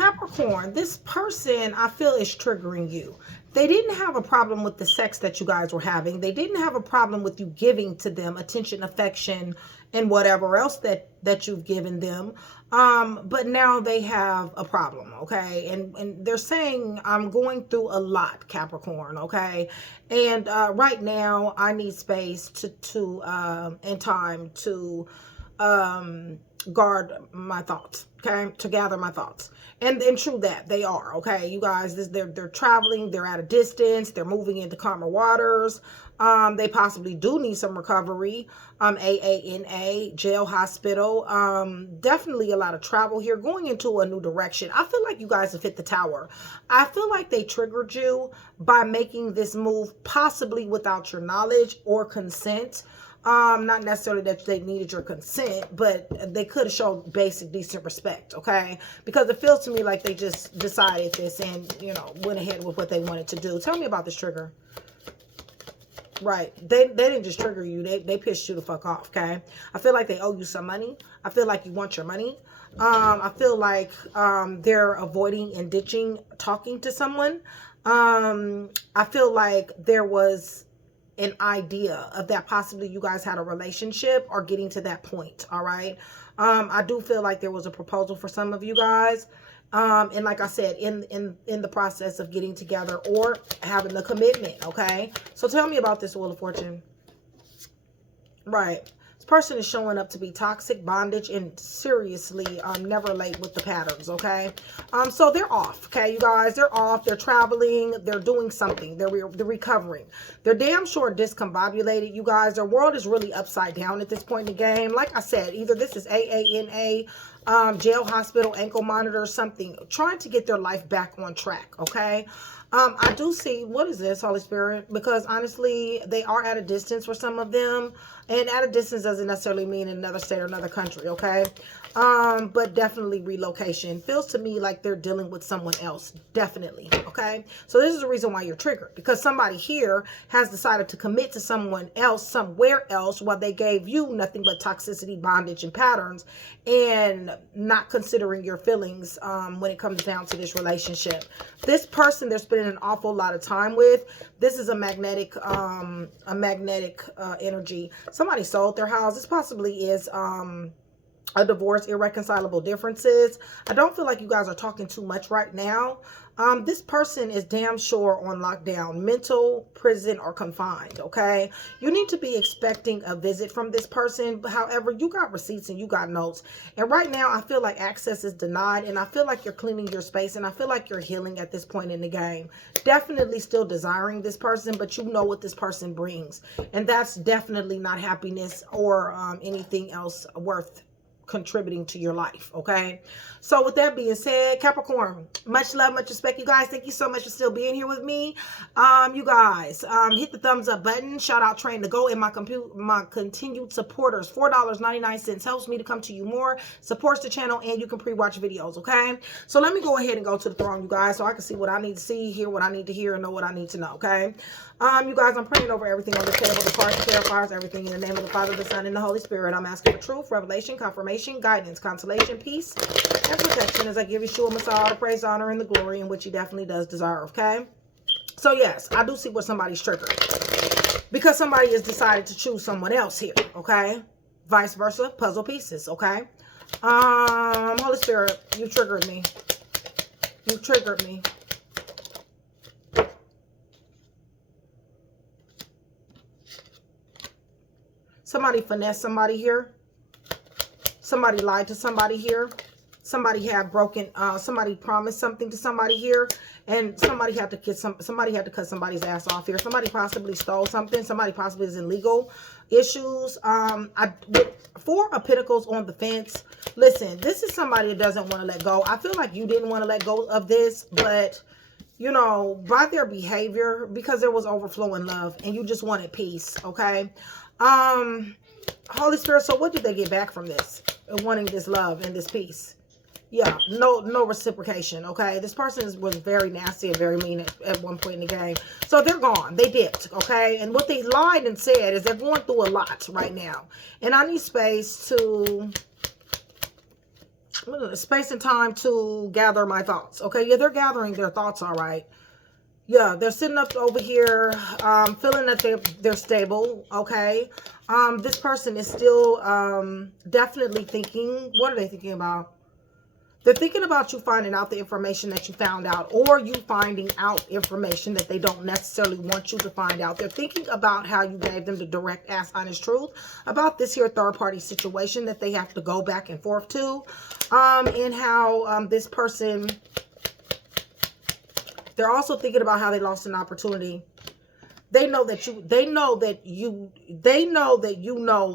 Capricorn, this person I feel is triggering you. They didn't have a problem with the sex that you guys were having. They didn't have a problem with you giving to them attention, affection, and whatever else that you've given them. But now they have a problem, okay? And they're saying, I'm going through a lot, Capricorn, okay? And right now, I need space and time to guard my thoughts, okay, to gather my thoughts. And true that they are, okay, you guys, they're traveling, they're at a distance, they're moving into calmer waters. They possibly do need some recovery. AANA, jail, hospital. Definitely a lot of travel here, going into a new direction. I feel like you guys have hit the tower. I feel like they triggered you by making this move, possibly without your knowledge or consent. Not necessarily that they needed your consent, but they could have showed basic, decent respect, okay? Because it feels to me like they just decided this and, you know, went ahead with what they wanted to do. Tell me about this trigger. Right. They didn't just trigger you. They pissed you the fuck off, okay? I feel like they owe you some money. I feel like you want your money. I feel like they're avoiding and ditching talking to someone. I feel like there was an idea of that possibly you guys had a relationship or getting to that point, all right? I do feel like there was a proposal for some of you guys. And like I said, in the process of getting together or having the commitment, okay? So tell me about this Wheel of Fortune. Right. This person is showing up to be toxic, bondage, and seriously never late with the patterns, okay? So they're off, okay, you guys? They're off. They're traveling. They're doing something. They're recovering. They're damn sure discombobulated, you guys. Their world is really upside down at this point in the game. Like I said, either this is AANA, jail, hospital, ankle monitor, something, trying to get their life back on track, okay? I do see, what is this, Holy Spirit? Because honestly, they are at a distance for some of them. And at a distance doesn't necessarily mean in another state or another country, okay? But definitely relocation. Feels to me like they're dealing with someone else. Definitely, okay? So this is the reason why you're triggered. Because somebody here has decided to commit to someone else, somewhere else, while they gave you nothing but toxicity, bondage, and patterns, and not considering your feelings when it comes down to this relationship. This person they're spending an awful lot of time with, this is a magnetic energy. Somebody sold their house. This possibly is a divorce, irreconcilable differences. I don't feel like you guys are talking too much right now. This person is damn sure on lockdown, mental, prison, or confined, okay? You need to be expecting a visit from this person. However, you got receipts and you got notes. And right now, I feel like access is denied. And I feel like you're cleaning your space. And I feel like you're healing at this point in the game. Definitely still desiring this person, but you know what this person brings. And that's definitely not happiness or anything else worth contributing to your life, okay? So with that being said, Capricorn, much love, much respect, you guys. Thank you so much for still being here with me. You guys, hit the thumbs up button. Shout out Train to Go and my continued supporters. $4.99 helps me to come to you more, supports the channel, and you can pre-watch videos, okay? So let me go ahead and go to the throne, you guys, so I can see what I need to see, hear what I need to hear, and know what I need to know, okay? You guys, I'm praying over everything on the table, the cards, the clarifiers, everything in the name of the Father, the Son, and the Holy Spirit. I'm asking for truth, revelation, confirmation, guidance, consolation, peace, and protection as I give Yeshua Messiah all the praise, honor, and the glory in which he definitely does deserve, okay? So yes, I do see where somebody's triggered. Because somebody has decided to choose someone else here, okay? Vice versa, puzzle pieces, okay? Holy Spirit, you triggered me. You triggered me. Somebody finessed somebody here. Somebody lied to somebody here. Somebody had broken, somebody promised something to somebody here, and somebody had to cut somebody's ass off here. Somebody possibly stole something. Somebody possibly is in legal issues. With Four of Pentacles on the fence. Listen, this is somebody that doesn't want to let go. I feel like you didn't want to let go of this, but you know, by their behavior, because there was overflowing love, and you just wanted peace, okay? Holy Spirit, so what did they get back from this? Wanting this love and this peace? Yeah, no reciprocation, okay? This person was very nasty and very mean at one point in the game. So they're gone. They dipped, okay? And what they lied and said is they're going through a lot right now. And I need space to Space and time to gather my thoughts. Okay, yeah, they're gathering their thoughts, all right. Yeah, they're sitting up over here, feeling that they're stable. Okay, this person is still definitely thinking. What are they thinking about? They're thinking about you finding out the information that you found out, or you finding out information that they don't necessarily want you to find out. They're thinking about how you gave them the direct, ass, honest truth about this here third-party situation that they have to go back and forth to, and how this person, they're also thinking about how they lost an opportunity. They know that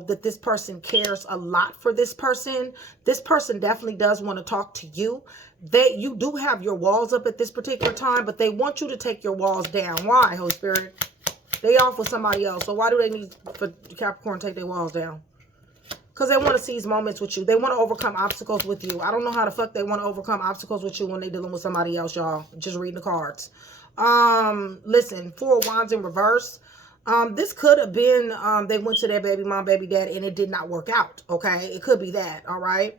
that this person cares a lot for this person. This person definitely does want to talk to you. You do have your walls up at this particular time, but they want you to take your walls down. Why, Holy Spirit? They off with somebody else. So why do they need for Capricorn to take their walls down? Because they want to seize moments with you. They want to overcome obstacles with you. I don't know how the fuck they want to overcome obstacles with you when they're dealing with somebody else, y'all. Just reading the cards. Listen, 4 of Wands in reverse. This could have been, they went to their baby mom, baby dad, and it did not work out. Okay. It could be that. All right.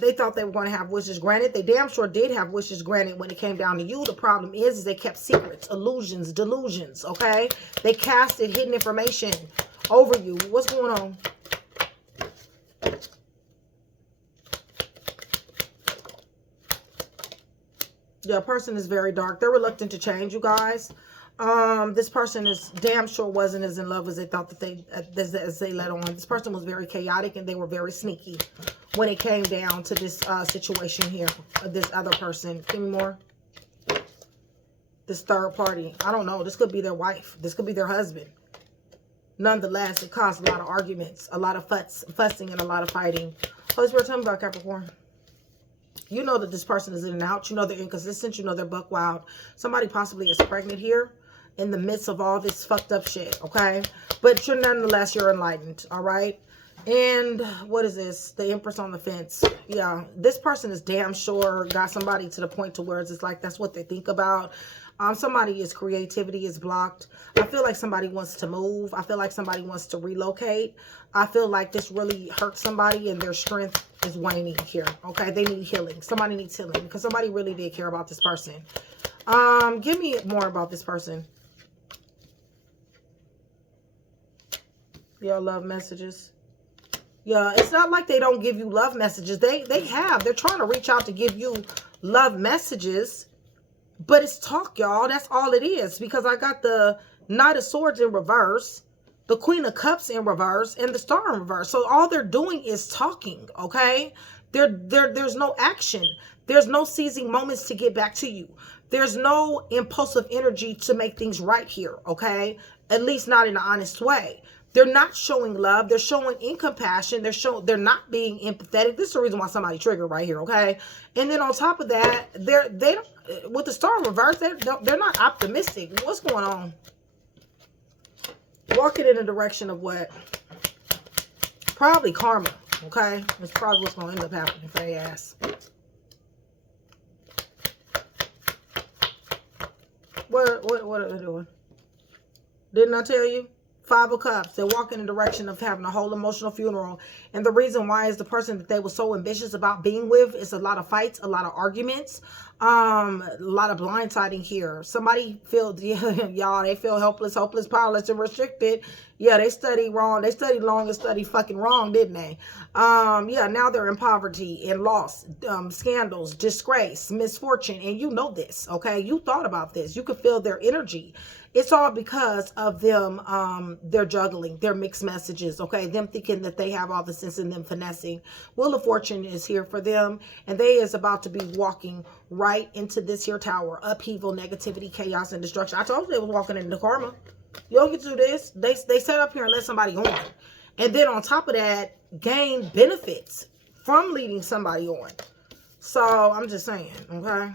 They thought they were going to have wishes granted. They damn sure did have wishes granted when it came down to you. The problem is they kept secrets, illusions, delusions. Okay. They casted hidden information over you. What's going on? Your person is very dark. They're reluctant to change, you guys. This person is damn sure wasn't as in love as they thought that as they let on. This person was very chaotic and they were very sneaky when it came down to this situation here. This other person. Give me more. This third party. I don't know. This could be their wife. This could be their husband. Nonetheless, it caused a lot of arguments, a lot of fussing, and a lot of fighting. Holy Spirit, tell me about Capricorn. You know that this person is in and out. You know they're inconsistent. You know they're buck wild. Somebody possibly is pregnant here in the midst of all this fucked up shit, okay? But nonetheless, you're enlightened, all right? And what is this? The Empress on the fence. Yeah, this person is damn sure got somebody to the point to where it's just like that's what they think about. Somebody's creativity is blocked. I feel like somebody wants to move. I feel like somebody wants to relocate. I feel like this really hurts somebody and their strength is waning here. Okay, they need healing. Somebody needs healing because somebody really did care about this person. Give me more about this person. Your love messages. Yeah, it's not like they don't give you love messages. They have. They're trying to reach out to give you love messages. But it's talk, y'all. That's all it is. Because I got the Knight of Swords in reverse, the Queen of Cups in reverse, and the Star in reverse. So all they're doing is talking, okay? There's no action. There's no seizing moments to get back to you. There's no impulsive energy to make things right here, okay? At least not in an honest way. They're not showing love. They're showing incompassion. They're not being empathetic. This is the reason why somebody triggered right here, okay? And then on top of that, they don't, with the Star in reverse, they're not optimistic. What's going on? Walking in the direction of what? Probably karma, okay? That's probably what's going to end up happening for their ass. What are they doing? Didn't I tell you? 5 of Cups. They're walking in the direction of having a whole emotional funeral. And the reason why is the person that they were so ambitious about being with is a lot of fights, a lot of arguments, a lot of blindsiding here. Somebody feel, y'all, they feel helpless, hopeless, powerless, and restricted. Yeah, they studied wrong. They studied long and studied fucking wrong, didn't they? Yeah, now they're in poverty and loss, scandals, disgrace, misfortune. And you know this, okay? You thought about this. You could feel their energy. It's all because of them, they're juggling, their mixed messages, okay? Them thinking that they have all the sense in them finessing. Wheel of Fortune is here for them, and they is about to be walking right into this here tower. Upheaval, negativity, chaos, and destruction. I told you they was walking into karma. You don't get to do this. They set up here and let somebody on. And then on top of that, gain benefits from leading somebody on. So, I'm just saying, okay?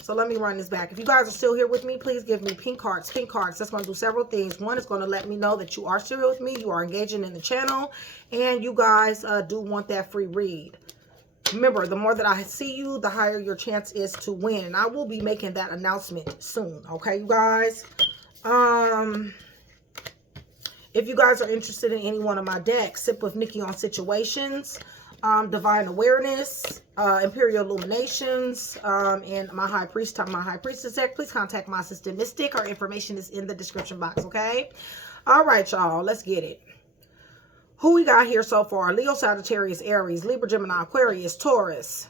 So let me run this back. If you guys are still here with me, please give me pink cards. Pink cards. That's going to do several things. One, is going to let me know that you are still here with me. You are engaging in the channel. And you guys do want that free read. Remember, the more that I see you, the higher your chance is to win. And I will be making that announcement soon. Okay, you guys? If you guys are interested in any one of my decks, Sip with Nikki on Situations. divine awareness, imperial illuminations, and my high priestess deck, please contact my assistant mystic. Our information is in the description box, okay? All right, y'all, let's get it. Who we got here so far? Leo, Sagittarius, Aries, Libra, Gemini, Aquarius, Taurus,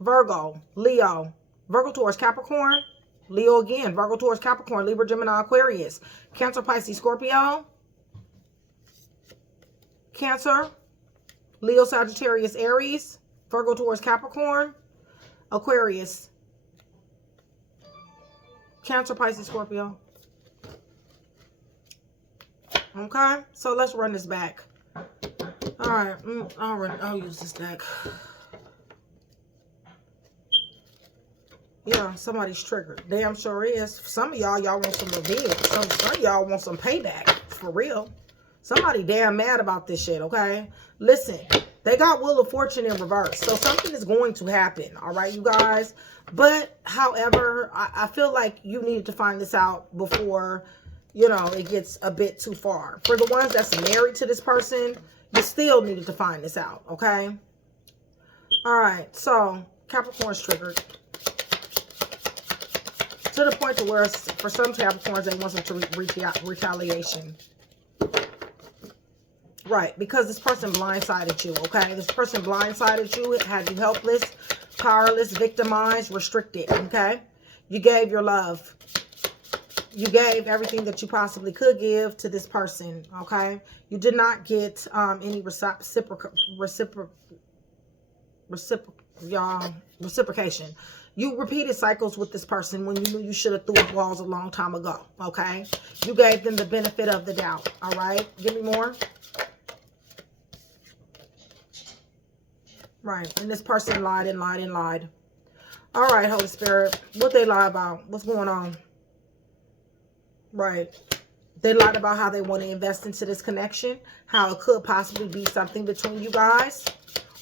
Virgo, Leo, Virgo, Taurus, Capricorn, Leo again, Virgo, Taurus, Capricorn, Libra, Gemini, Aquarius, Cancer, Pisces, Scorpio, Cancer, Leo, Sagittarius, Aries, Virgo, Taurus, Capricorn, Aquarius, Cancer, Pisces, Scorpio. Okay, so let's run this back. All right, I'll use this deck. Yeah, somebody's triggered. Damn sure is. Some of y'all want some revenge. Some of y'all want some payback. For real. Somebody damn mad about this shit, okay? Listen, they got Wheel of Fortune in reverse. So something is going to happen, all right, you guys? But, however, I feel like you needed to find this out before, you know, it gets a bit too far. For the ones that's married to this person, you still needed to find this out, okay? All right, so Capricorn's triggered. To the point to where, for some Capricorns, they want some retaliation. Right, because this person blindsided you, okay? This person blindsided you, had you helpless, powerless, victimized, restricted, okay? You gave your love. You gave everything that you possibly could give to this person, okay? You did not get any reciprocation. You repeated cycles with this person when you knew you should have threw up walls a long time ago, okay? You gave them the benefit of the doubt, all right? Give me more. Right, and this person lied and lied and lied. All right, Holy Spirit, what they lie about? What's going on? Right. They lied about how they want to invest into this connection, how it could possibly be something between you guys,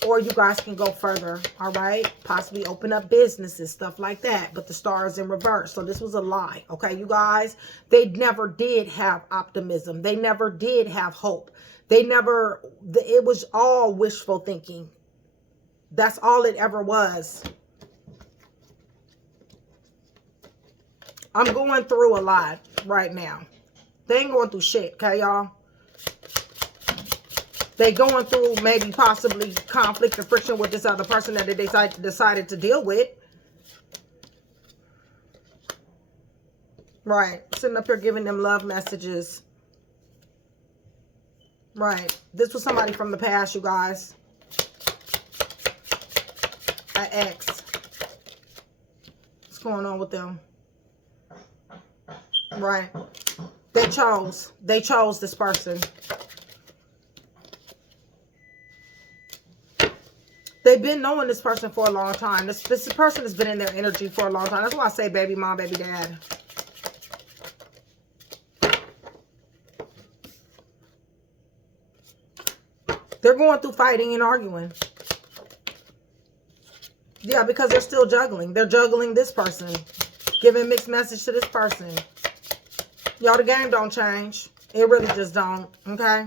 or you guys can go further, all right? Possibly open up businesses, stuff like that, but the star is in reverse. So this was a lie, okay, you guys? They never did have optimism. They never did have hope. They never, it was all wishful thinking. That's all it ever was. I'm going through a lot right now. They ain't going through shit, okay, y'all? They going through maybe possibly conflict and friction with this other person that they decided to deal with. Right. Sitting up here giving them love messages. Right. This was somebody from the past, you guys. An ex. What's going on with them? Right. They chose this person. They've been knowing this person for a long time. This person has been in their energy for a long time. That's why I say baby mom, baby dad. They're going through fighting and arguing. Yeah, because they're still juggling. They're juggling this person. Giving mixed message to this person. Y'all, the game don't change. It really just don't. Okay?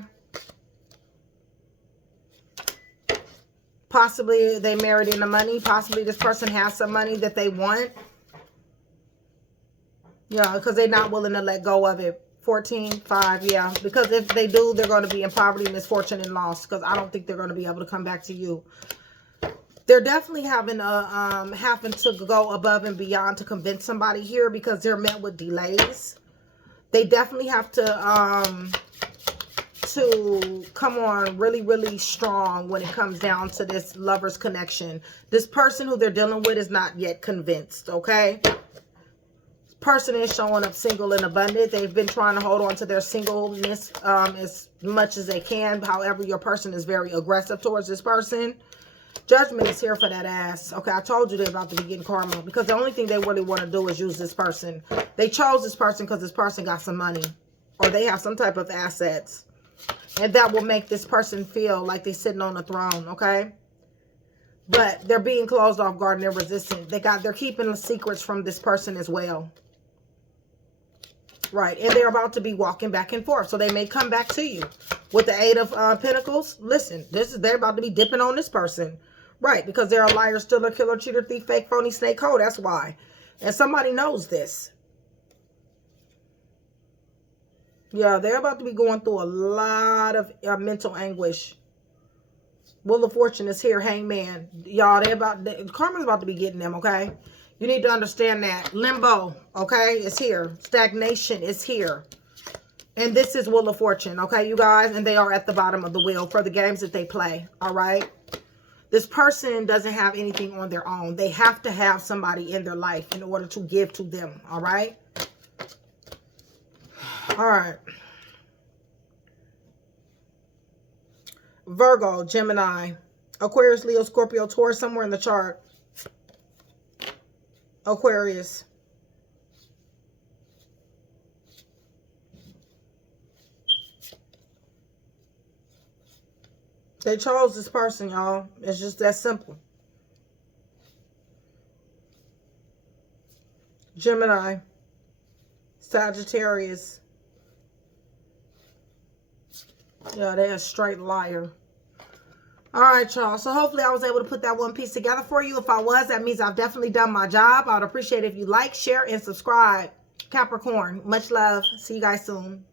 Possibly they married into money. Possibly this person has some money that they want. Yeah, because they're not willing to let go of it. 14-5, yeah. Because if they do, they're going to be in poverty, misfortune, and loss. Because I don't think they're going to be able to come back to you. They're definitely having to go above and beyond to convince somebody here because they're met with delays. They definitely have to come on really, really strong when it comes down to this lover's connection. This person who they're dealing with is not yet convinced, okay? This person is showing up single and abundant. They've been trying to hold on to their singleness as much as they can. However, your person is very aggressive towards this person. Judgment is here for that ass. Okay, I told you they're about to be getting karma because the only thing they really want to do is use this person. They chose this person because this person got some money or they have some type of assets. And that will make this person feel like they're sitting on a throne, okay? But they're being closed off guard and they're resistant. They're keeping the secrets from this person as well. Right, and they're about to be walking back and forth. So they may come back to you. With the Eight of Pentacles, listen, they're about to be dipping on this person. Right, because they're a liar, stealer, killer, cheater, thief, fake, phony, snake, hoe. That's why. And somebody knows this. Yeah, they're about to be going through a lot of mental anguish. Wheel of Fortune is here, Hangman. Y'all, karma's about to be getting them, okay? You need to understand that. Limbo, okay, is here. Stagnation is here. And this is Wheel of Fortune, okay, you guys? And they are at the bottom of the wheel for the games that they play, all right? This person doesn't have anything on their own. They have to have somebody in their life in order to give to them, all right? All right. Virgo, Gemini, Aquarius, Leo, Scorpio, Taurus, somewhere in the chart. Aquarius. They chose this person, y'all. It's just that simple. Gemini, Sagittarius. Yeah, they're a straight liar. All right, y'all. So hopefully I was able to put that one piece together for you. If I was, that means I've definitely done my job. I would appreciate it if you like, share, and subscribe. Capricorn, much love. See you guys soon.